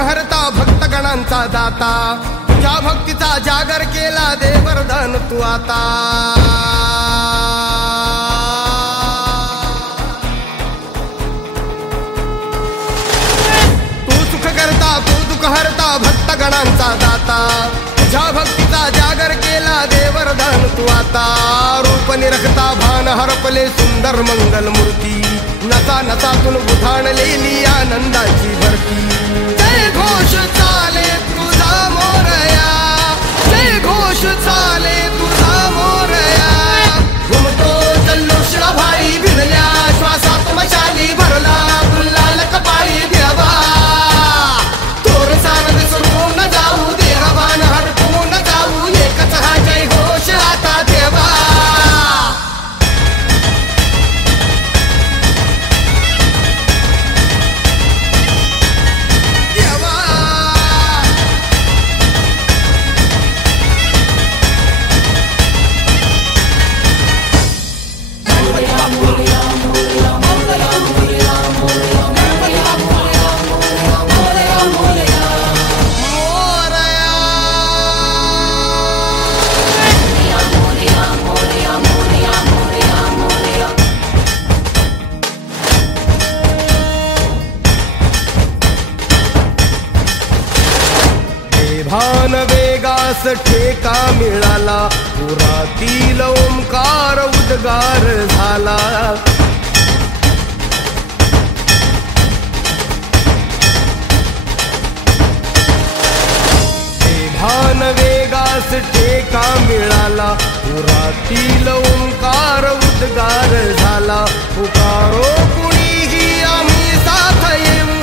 हरता भक्तगणांचा दाता, तुझ्या भक्तीचा जागर केला दे वरदान तू आता। तू सुख करता तू दुःख हरता भक्तगणांचा दाता, तुझ्या भक्तीचा जागर केला दे वरदान तू आता। रूप निरखता भान हरपले सुंदर मंगल मूर्ती, नसा नसातून उधाणलेली आनंदाची भरती। जय घोष चाले तुझा मोरया, जय घोष चाले तुझा मोरया। घुमतो जल्लोष भाई भिनल्या श्वासात मशाली भरला, गुलाल कपाळी देवा। तोर सारद सोडून जाऊ देहभान हरपून जाऊ, एकच हा जय घोष आता देवा। भान वेगास ठेका मिळाला, पुरातील ओंकार उद्गार झाला। भान वेगास ठेका मिळाला, पुरातील ओंकार उद्गार झाला। पुकारो कुणीही आम्ही साथ येऊ,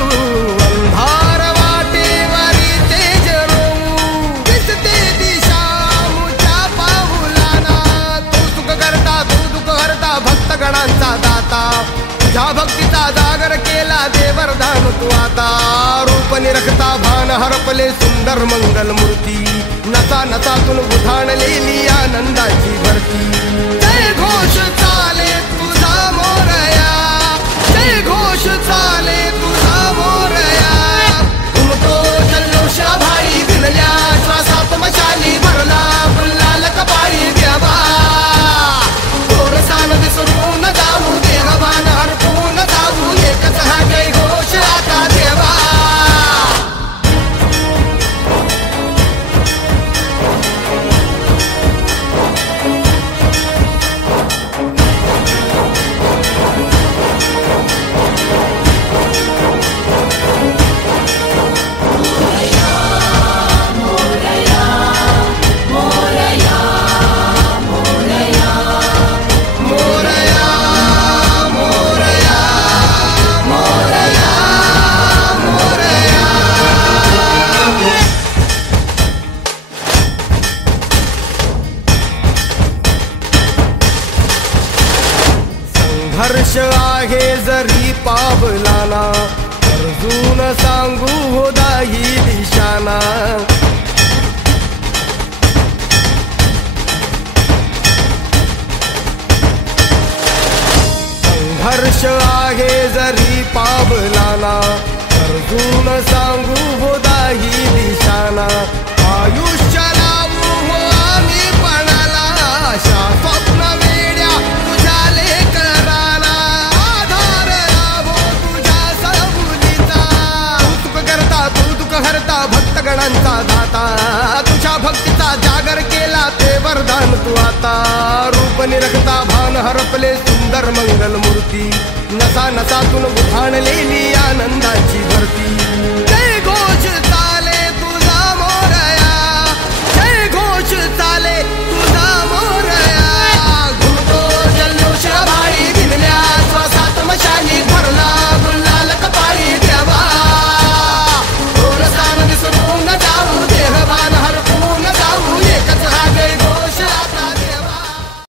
अंधार वाटेवरी तेज रोवू। दिसते दिशा मुझ्या पाऊलाना, तू सुख करता तू दुःख हरता भक्तगणांचा दाता, तुझ्या भक्तीचा जागर केला दे वरदान तू आता। रूप निरखता भान हरपले सुंदर मंगल मूर्ती, नसा नसातून उधाणलेली आनंदाची भरती। जय घोष चाले तुझा मोरया, जय घोष चाले तुझा मोरया। घुमतो जल्लोष भाई भिनल्या श्वासात मशाली भरला, गुलाल कपाळी देवा। तोर सानद सोडून जाऊ देहभान हरपून जाऊ, एकच हा जय घोष आता देवा। हर्ष आहे जरी पावलाना, अर्जुन सांगू हो दाही दिशाना। संघर्ष आहे जरी पावलाना, अर्जुन सांगू हो दाही दिशाना। आयुष्य लावू हो आम्ही पणाला, आशा स्वप्न वेड्या तुझ्या लेकराला। आधार लाभो तुझ्या सबुलीचा, तू सुख करता तू दुःख हरता भक्तगणांचा दाता, तुझ्या भक्तीचा जागर केला ते वरदान तू आता। रूप निरखता भान हरपले सुंदर मंगल मूर्ती, नसा नसातून उधाणलेली आनंदाची भरती। जय घोष